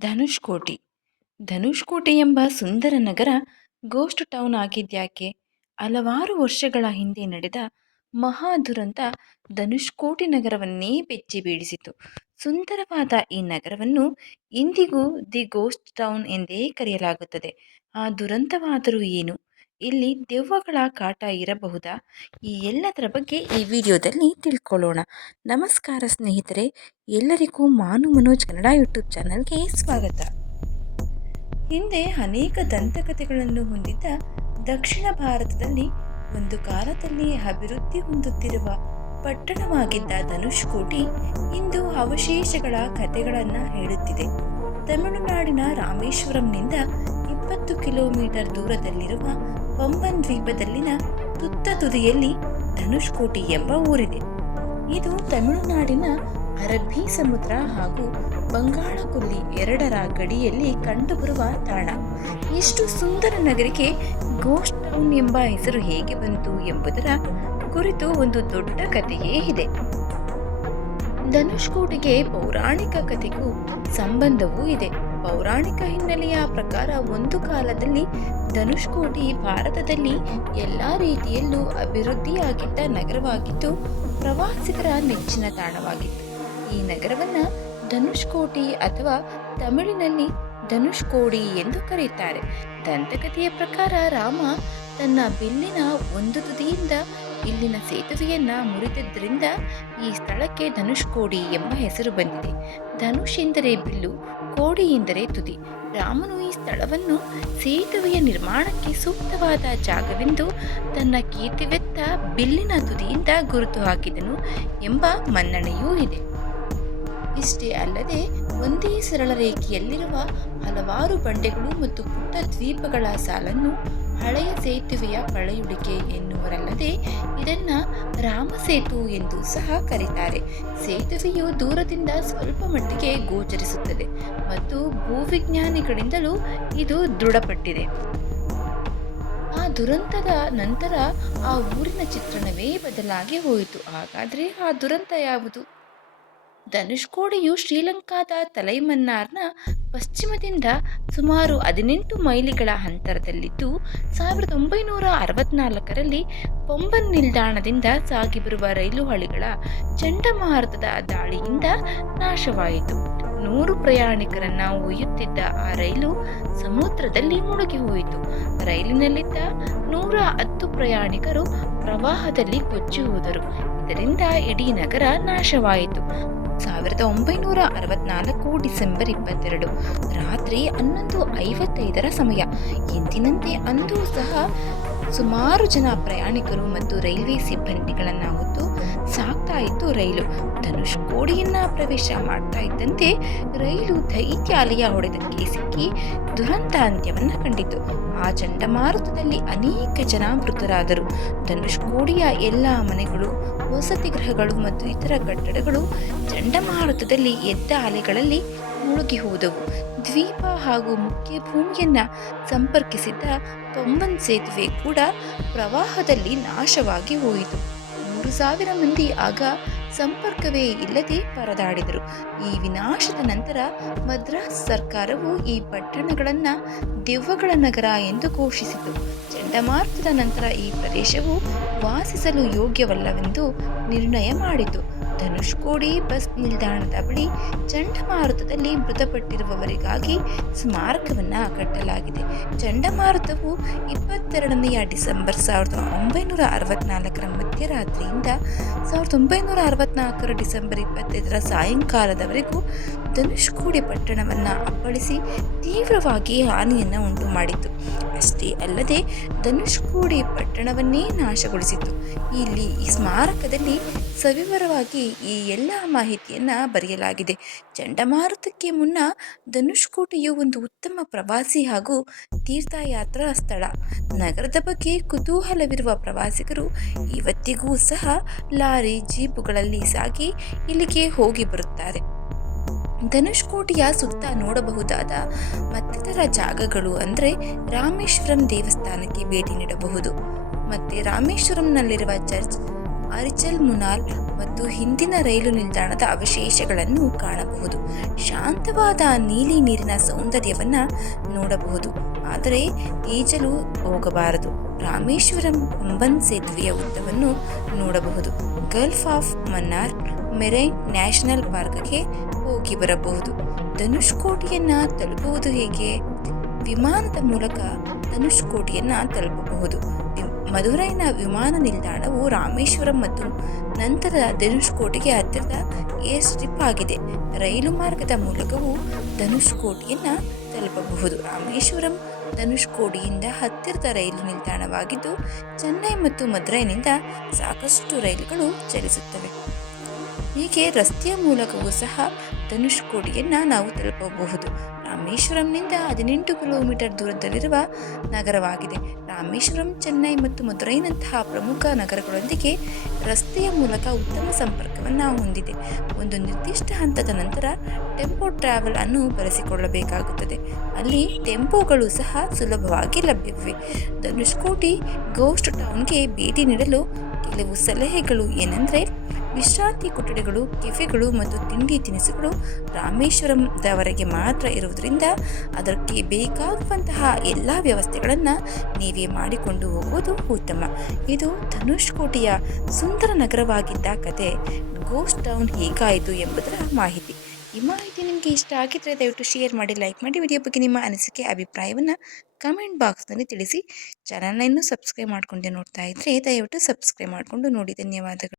ಧನುಷ್ಕೋಟಿ. ಧನುಷ್ಕೋಟಿ ಎಂಬ ಸುಂದರ ನಗರ ghost town ಆಗಿದ್ಯಾಕೆ? ಹಲವಾರು ವರ್ಷಗಳ ಹಿಂದೆ ನಡೆದ ಮಹಾ ದುರಂತ ಧನುಷ್ಕೋಟಿ ನಗರವನ್ನೇ ಬೆಚ್ಚಿ ಬೀಳಿಸಿತು. ಸುಂದರವಾದ ಈ ನಗರವನ್ನು ಇಂದಿಗೂ ದಿ ಗೋಸ್ಟ್ ಟೌನ್ ಎಂದೇ ಕರೆಯಲಾಗುತ್ತದೆ. ಆ ದುರಂತವಾದರೂ ಏನು? ಇಲ್ಲಿ ದೆವ್ವಗಳ ಕಾಟ ಇರಬಹುದಾ? ಈ ಎಲ್ಲದರ ಬಗ್ಗೆ ಈ ವಿಡಿಯೋದಲ್ಲಿ ತಿಳ್ಕೊಳ್ಳೋಣ. ನಮಸ್ಕಾರ ಸ್ನೇಹಿತರೆ, ಎಲ್ಲರಿಗೂ ಮಾನು ಮನೋಜ್ ಕನ್ನಡ ಯೂಟ್ಯೂಬ್ ಚಾನಲ್ಗೆ ಸ್ವಾಗತ. ಹಿಂದೆ ಅನೇಕ ದಂತಕಥೆಗಳನ್ನು ಹೊಂದಿದ್ದ ದಕ್ಷಿಣ ಭಾರತದಲ್ಲಿ ಒಂದು ಕಾಲದಲ್ಲಿ ಅಭಿವೃದ್ಧಿ ಹೊಂದುತ್ತಿರುವ ಪಟ್ಟಣವಾಗಿದ್ದ ಧನುಷ್ಕೋಟಿ ಇಂದು ಅವಶೇಷಗಳ ಕಥೆಗಳನ್ನು ಹೇಳುತ್ತಿದೆ. ತಮಿಳುನಾಡಿನ ರಾಮೇಶ್ವರಂನಿಂದ ಇಪ್ಪತ್ತು ಕಿಲೋಮೀಟರ್ ದೂರದಲ್ಲಿರುವ ಪಂಬನ್ ದ್ವೀಪದಲ್ಲಿನ ತುತ್ತ ತುದಿಯಲ್ಲಿ ಧನುಷ್ಕೋಟಿ ಎಂಬ ಊರಿದೆ. ಇದು ತಮಿಳುನಾಡಿನ ಅರಬ್ಬಿ ಸಮುದ್ರ ಹಾಗೂ ಬಂಗಾಳಕೊಲ್ಲಿ ಎರಡರ ಗಡಿಯಲ್ಲಿ ಕಂಡುಬರುವ ತಾಣ. ಇಷ್ಟು ಸುಂದರ ನಗರಕ್ಕೆ ಗೋಸ್ಟ್ ಟೌನ್ ಎಂಬ ಹೆಸರು ಹೇಗೆ ಬಂತು ಎಂಬುದರ ಕುರಿತು ಒಂದು ದೊಡ್ಡ ಕಥೆಯೇ ಇದೆ. ಧನುಷ್ಕೋಟಿಗೆ ಪೌರಾಣಿಕ ಕಥೆಗೂ ಸಂಬಂಧವೂ ಇದೆ. ಪೌರಾಣಿಕ ಹಿನ್ನೆಲೆಯ ಪ್ರಕಾರ ಒಂದು ಕಾಲದಲ್ಲಿ ಧನುಷ್ಕೋಟಿ ಭಾರತದಲ್ಲಿ ಎಲ್ಲ ರೀತಿಯಲ್ಲೂ ಅಭಿವೃದ್ಧಿಯಾಗಿದ್ದ ನಗರವಾಗಿದ್ದು, ಪ್ರವಾಸಿಗರ ನೆಚ್ಚಿನ ತಾಣವಾಗಿತ್ತು. ಈ ನಗರವನ್ನು ಧನುಷ್ಕೋಟಿ ಅಥವಾ ತಮಿಳಿನಲ್ಲಿ ಧನುಷ್ಕೋಡಿ ಎಂದು ಕರೆಯುತ್ತಾರೆ ದಂತಕಥೆಯ ಪ್ರಕಾರ ರಾಮ ತನ್ನ ಬಿಲ್ಲಿನ ಒಂದು ತುದಿಯಿಂದ ಇಲ್ಲಿನ ಸೇತುವೆಯನ್ನ ಮುರಿದಿದ್ದರಿಂದ ಈ ಸ್ಥಳಕ್ಕೆ ಧನುಷ್ ಕೋಡಿ ಎಂಬ ಹೆಸರು ಬಂದಿದೆ. ಧನುಷ್ ಎಂದರೆ ಬಿಲ್ಲು, ಕೋಡಿ ಎಂದರೆ ತುದಿ. ರಾಮನು ಈ ಸ್ಥಳವನ್ನು ಸೇತುವೆಯ ನಿರ್ಮಾಣಕ್ಕೆ ಸೂಕ್ತವಾದ ಜಾಗವೆಂದು ತನ್ನ ಕೀರ್ತಿವೆತ್ತ ಬಿಲ್ಲಿನ ತುದಿಯಿಂದ ಗುರುತು ಹಾಕಿದನು ಎಂಬ ಮನ್ನಣೆಯೂ ಇದೆ. ಇಷ್ಟೇ ಅಲ್ಲದೆ ಒಂದೇ ಸರಳ ರೇಖೆಯಲ್ಲಿರುವ ಹಲವಾರು ಬಂಡೆಗಳು ಮತ್ತು ಪುಟ್ಟ ದ್ವೀಪಗಳ ಸಾಲನ್ನು ಹಳೆಯ ಸೇತುವೆಯ ಪಳೆಯುಳಿಕೆ ಎನ್ನುವರಲ್ಲದೆ ಇದನ್ನ ರಾಮಸೇತು ಎಂದು ಸಹ ಕರೀತಾರೆ. ಸೇತುವೆಯು ದೂರದಿಂದ ಸ್ವಲ್ಪ ಮಟ್ಟಿಗೆ ಗೋಚರಿಸುತ್ತದೆ ಮತ್ತು ಭೂವಿಜ್ಞಾನಿಗಳಿಂದಲೂ ಇದು ದೃಢಪಟ್ಟಿದೆ. ಆ ದುರಂತದ ನಂತರ ಆ ಊರಿನ ಚಿತ್ರಣವೇ ಬದಲಾಗಿ ಹೋಯಿತು. ಹಾಗಾದ್ರೆ ಆ ದುರಂತ ಯಾವುದು? ಧನುಷ್ಕೋಡಿಯು ಶ್ರೀಲಂಕಾದ ತಲೈಮನ್ನಾರ್ನ ಪಶ್ಚಿಮದಿಂದ ಸುಮಾರು ಹದಿನೆಂಟು ಮೈಲಿಗಳ ಅಂತರದಲ್ಲಿದ್ದು, ಸಾವಿರದ ಒಂಬೈನೂರ ಅರವತ್ನಾಲ್ಕರಲ್ಲಿ ಪೊಂಬನ್ ನಿಲ್ದಾಣದಿಂದ ಸಾಗಿ ಬರುವ ರೈಲು ಹಳಿಗಳ ಚಂಡಮಾರುತದ ದಾಳಿಯಿಂದ ನಾಶವಾಯಿತು. ನೂರು ಪ್ರಯಾಣಿಕರನ್ನ ಒಯ್ಯುತ್ತಿದ್ದ ಆ ರೈಲು ಸಮುದ್ರದಲ್ಲಿ ಮುಳುಗಿ ಹೋಯಿತು. ರೈಲಿನಲ್ಲಿದ್ದ ನೂರ ಹತ್ತು ಪ್ರಯಾಣಿಕರು ಪ್ರವಾಹದಲ್ಲಿ ಕೊಚ್ಚಿ ಹೋದರು. ಇದರಿಂದ ಇಡೀ ನಗರ ನಾಶವಾಯಿತು. ಸಾವಿರದ ಒಂಬೈನೂರ ಅರವತ್ನಾಲ್ಕು ಡಿಸೆಂಬರ್ ಇಪ್ಪತ್ತೆರಡು. ರಾತ್ರಿ ಹನ್ನೊಂದು ಐವತ್ತೈದರ ಸಮಯ. ಎಂದಿನಂತೆ ಅಂದೂ ಸಹ ಸುಮಾರು ಜನ ಪ್ರಯಾಣಿಕರು ಮತ್ತು ರೈಲ್ವೆ ಸಿಬ್ಬಂದಿಗಳನ್ನ ಹೊತ್ತು ಸಾಕ್ತಾ ಇತ್ತು ರೈಲು. ಧನುಷ್ ಕೋಡಿಯನ್ನ ಪ್ರವೇಶ ಮಾಡ್ತಾ ಇದ್ದಂತೆ ರೈಲು ದೈತ್ಯ ಅಲೆಯ ಹೊಡೆದಕ್ಕೆ ಸಿಕ್ಕಿ ದುರಂತ ಅಂತ್ಯವನ್ನ ಕಂಡಿತು. ಆ ಚಂಡಮಾರುತದಲ್ಲಿ ಅನೇಕ ಜನ ಮೃತರಾದರು. ಧನುಷ್ ಕೋಡಿಯ ಎಲ್ಲ ಮನೆಗಳು, ವಸತಿ ಗೃಹಗಳು ಮತ್ತು ಇತರ ಕಟ್ಟಡಗಳು ಚಂಡಮಾರುತದಲ್ಲಿ ಎದ್ದ ಅಲೆಗಳಲ್ಲಿ ಮುಳುಗಿ ಹೋದವು. ದ್ವೀಪ ಹಾಗೂ ಮುಖ್ಯ ಭೂಮಿಯನ್ನು ಸಂಪರ್ಕಿಸಿದ್ದ ಪಂಬನ್ ಸೇತುವೆ ಕೂಡ ಪ್ರವಾಹದಲ್ಲಿ ನಾಶವಾಗಿ ಹೋಯಿತು. ಮೂರು ಸಾವಿರ ಮಂದಿ ಆಗ ಸಂಪರ್ಕವೇ ಇಲ್ಲದೆ ಪರದಾಡಿದರು. ಈ ವಿನಾಶದ ನಂತರ ಮದ್ರಾಸ್ ಸರ್ಕಾರವು ಈ ಪಟ್ಟಣಗಳನ್ನು ದೆವ್ವಗಳ ನಗರ ಎಂದು ಘೋಷಿಸಿತು. ಚಂಡಮಾರುತದ ನಂತರ ಈ ಪ್ರದೇಶವು ವಾಸಿಸಲು ಯೋಗ್ಯವಲ್ಲವೆಂದು ನಿರ್ಣಯ ಮಾಡಿತು. ಧನುಷ್ಕೋಡಿ ಬಸ್ ನಿಲ್ದಾಣದ ಬಳಿ ಚಂಡಮಾರುತದಲ್ಲಿ ಮೃತಪಟ್ಟಿರುವವರಿಗಾಗಿ ಸ್ಮಾರಕವನ್ನು ಕಟ್ಟಲಾಗಿದೆ. ಚಂಡಮಾರುತವು ಇಪ್ಪತ್ತೆರಡನೆಯ ಡಿಸೆಂಬರ್ ಸಾವಿರದ ಒಂಬೈನೂರ ಅರವತ್ನಾಲ್ಕರ ಮಧ್ಯರಾತ್ರಿಯಿಂದ ಸಾವಿರದ ಒಂಬೈನೂರ ಅರವತ್ನಾಲ್ಕರ ಡಿಸೆಂಬರ್ ಇಪ್ಪತ್ತೈದರ ಸಾಯಂಕಾಲದವರೆಗೂ ಧನುಷ್ಕೋಡಿ ಪಟ್ಟಣವನ್ನು ಅಪ್ಪಳಿಸಿ ತೀವ್ರವಾಗಿ ಹಾನಿಯನ್ನು ಉಂಟು ಮಾಡಿತು ಅಷ್ಟೇ ಅಲ್ಲದೆ ಧನುಷ್ಕೋಡಿ ಪಟ್ಟಣವನ್ನೇ ನಾಶಗೊಳಿಸಿತು. ಇಲ್ಲಿ ಈ ಸ್ಮಾರಕದಲ್ಲಿ ಸವಿವರವಾಗಿ ಈ ಎಲ್ಲ ಮಾಹಿತಿಯನ್ನು ಬರೆಯಲಾಗಿದೆ. ಚಂಡಮಾರುತಕ್ಕೆ ಮುನ್ನ ಧನುಷ್ಕೋಟೆಯು ಒಂದು ಉತ್ತಮ ಪ್ರವಾಸಿ ಹಾಗೂ ತೀರ್ಥಯಾತ್ರಾ ಸ್ಥಳ. ನಗರದ ಬಗ್ಗೆ ಕುತೂಹಲವಿರುವ ಪ್ರವಾಸಿಗರು ಇವತ್ತಿಗೂ ಸಹ ಲಾರಿ, ಜೀಪುಗಳಲ್ಲಿ ಸಾಗಿ ಇಲ್ಲಿಗೆ ಹೋಗಿ ಬರುತ್ತಾರೆ. ಧನುಷ್ಕೋಟಿಯ ಸುತ್ತ ನೋಡಬಹುದಾದ ಮತ್ತಿತರ ಜಾಗಗಳು ಅಂದರೆ ರಾಮೇಶ್ವರಂ ದೇವಸ್ಥಾನಕ್ಕೆ ಭೇಟಿ ನೀಡಬಹುದು. ಮತ್ತು ರಾಮೇಶ್ವರಂನಲ್ಲಿರುವ ಚರ್ಚ್, ಅರಿಚಲ್ ಮುನಾಲ್ ಮತ್ತು ಹಿಂದಿನ ರೈಲು ನಿಲ್ದಾಣದ ಅವಶೇಷಗಳನ್ನು ಕಾಣಬಹುದು. ಶಾಂತವಾದ ನೀಲಿ ನೀರಿನ ಸೌಂದರ್ಯವನ್ನು ನೋಡಬಹುದು. ಆದರೆ ಈಜಲು ಹೋಗಬಾರದು. ರಾಮೇಶ್ವರಂ ಪಂಬನ್ ಸೇತುವೆಯ ಉದ್ದವನ್ನು ನೋಡಬಹುದು. Gulf of Mannar marine national ಪಾರ್ಕ್ಗೆ ಹೋಗಿ ಬರಬಹುದು. ಧನುಷ್ಕೋಟಿಯನ್ನ ತಲುಪುವುದು ಹೇಗೆ? ವಿಮಾನದ ಮೂಲಕ ಧನುಷ್ಕೋಟಿಯನ್ನ ತಲುಪಬಹುದು. ಮಧುರೈನ ವಿಮಾನ ನಿಲ್ದಾಣವು ರಾಮೇಶ್ವರಂ ಮತ್ತು ನಂತರ ಧನುಷ್ಕೋಟಿಗೆ ಹತ್ತಿರದ ಏರ್ ಸ್ಟ್ರಿಪ್ ಆಗಿದೆ. ರೈಲು ಮಾರ್ಗದ ಮೂಲಕವೂ ಧನುಷ್ಕೋಟಿಯನ್ನ ತಲುಪಬಹುದು. ರಾಮೇಶ್ವರಂ ಧನುಷ್ಕೋಡಿಯಿಂದ ಹತ್ತಿರದ ರೈಲು ನಿಲ್ದಾಣವಾಗಿದ್ದು, ಚೆನ್ನೈ ಮತ್ತು ಮಧುರೈನಿಂದ ಸಾಕಷ್ಟು ರೈಲುಗಳು ಚಲಿಸುತ್ತವೆ. ಹೀಗೆ ರಸ್ತೆಯ ಮೂಲಕವೂ ಸಹ ಧನುಷ್ಕೋಡಿಯನ್ನು ನಾವು ತಲುಪಬಹುದು. ರಾಮೇಶ್ವರಂನಿಂದ ಹದಿನೆಂಟು ಕಿಲೋಮೀಟರ್ ದೂರದಲ್ಲಿರುವ ನಗರವಾಗಿದೆ. ರಾಮೇಶ್ವರಂ, ಚೆನ್ನೈ ಮತ್ತು ಮದುರೈನಂತಹ ಪ್ರಮುಖ ನಗರಗಳೊಂದಿಗೆ ರಸ್ತೆಯ ಮೂಲಕ ಉತ್ತಮ ಸಂಪರ್ಕವನ್ನು ಹೊಂದಿದೆ. ಒಂದು ನಿರ್ದಿಷ್ಟ ಹಂತದ ನಂತರ ಟೆಂಪೋ ಟ್ರಾವೆಲ್ ಅನ್ನು ಬಳಸಿಕೊಳ್ಳಬೇಕಾಗುತ್ತದೆ. ಅಲ್ಲಿ ಟೆಂಪೋಗಳು ಸಹ ಸುಲಭವಾಗಿ ಲಭ್ಯವಿವೆ. ಧನುಷ್ಕೋಟಿ ಗೋಸ್ಟ್ ಟೌನ್ಗೆ ಭೇಟಿ ನೀಡಲು ಕೆಲವು ಸಲಹೆಗಳು ಏನೆಂದರೆ ವಿಶ್ರಾಂತಿ ಕೊಠಡಿಗಳು, ಕೆಫೆಗಳು ಮತ್ತು ತಿಂಡಿ ತಿನಿಸುಗಳು ರಾಮೇಶ್ವರಂದವರೆಗೆ ಮಾತ್ರ ಇರುವುದರಿಂದ ಅದಕ್ಕೆ ಬೇಕಾಗುವಂತಹ ಎಲ್ಲ ವ್ಯವಸ್ಥೆಗಳನ್ನು ನೀವೇ ಮಾಡಿಕೊಂಡು ಹೋಗುವುದು ಉತ್ತಮ. ಇದು ಧನುಷ್ಕೋಟಿಯ ಸುಂದರ ನಗರವಾಗಿದ್ದ ಕತೆ. ಗೋಸ್ಟ್ ಟೌನ್ ಹೇಗಾಯಿತು ಎಂಬುದರ ಮಾಹಿತಿ. ಈ ಮಾಹಿತಿ ನಿಮಗೆ ಇಷ್ಟ ಆಗಿದ್ದರೆ ದಯವಿಟ್ಟು ಶೇರ್ ಮಾಡಿ, ಲೈಕ್ ಮಾಡಿ. ವಿಡಿಯೋ ಬಗ್ಗೆ ನಿಮ್ಮ ಅನಿಸಿಕೆ, ಅಭಿಪ್ರಾಯವನ್ನು ಕಮೆಂಟ್ ಬಾಕ್ಸ್ನಲ್ಲಿ ತಿಳಿಸಿ. ಚಾನಲ್ನ ಇನ್ನೂ ಸಬ್ಸ್ಕ್ರೈಬ್ ಮಾಡಿಕೊಂಡೆ ನೋಡ್ತಾ ಇದ್ದರೆ ದಯವಿಟ್ಟು ಸಬ್ಸ್ಕ್ರೈಬ್ ಮಾಡಿಕೊಂಡು ನೋಡಿ. ಧನ್ಯವಾದಗಳು.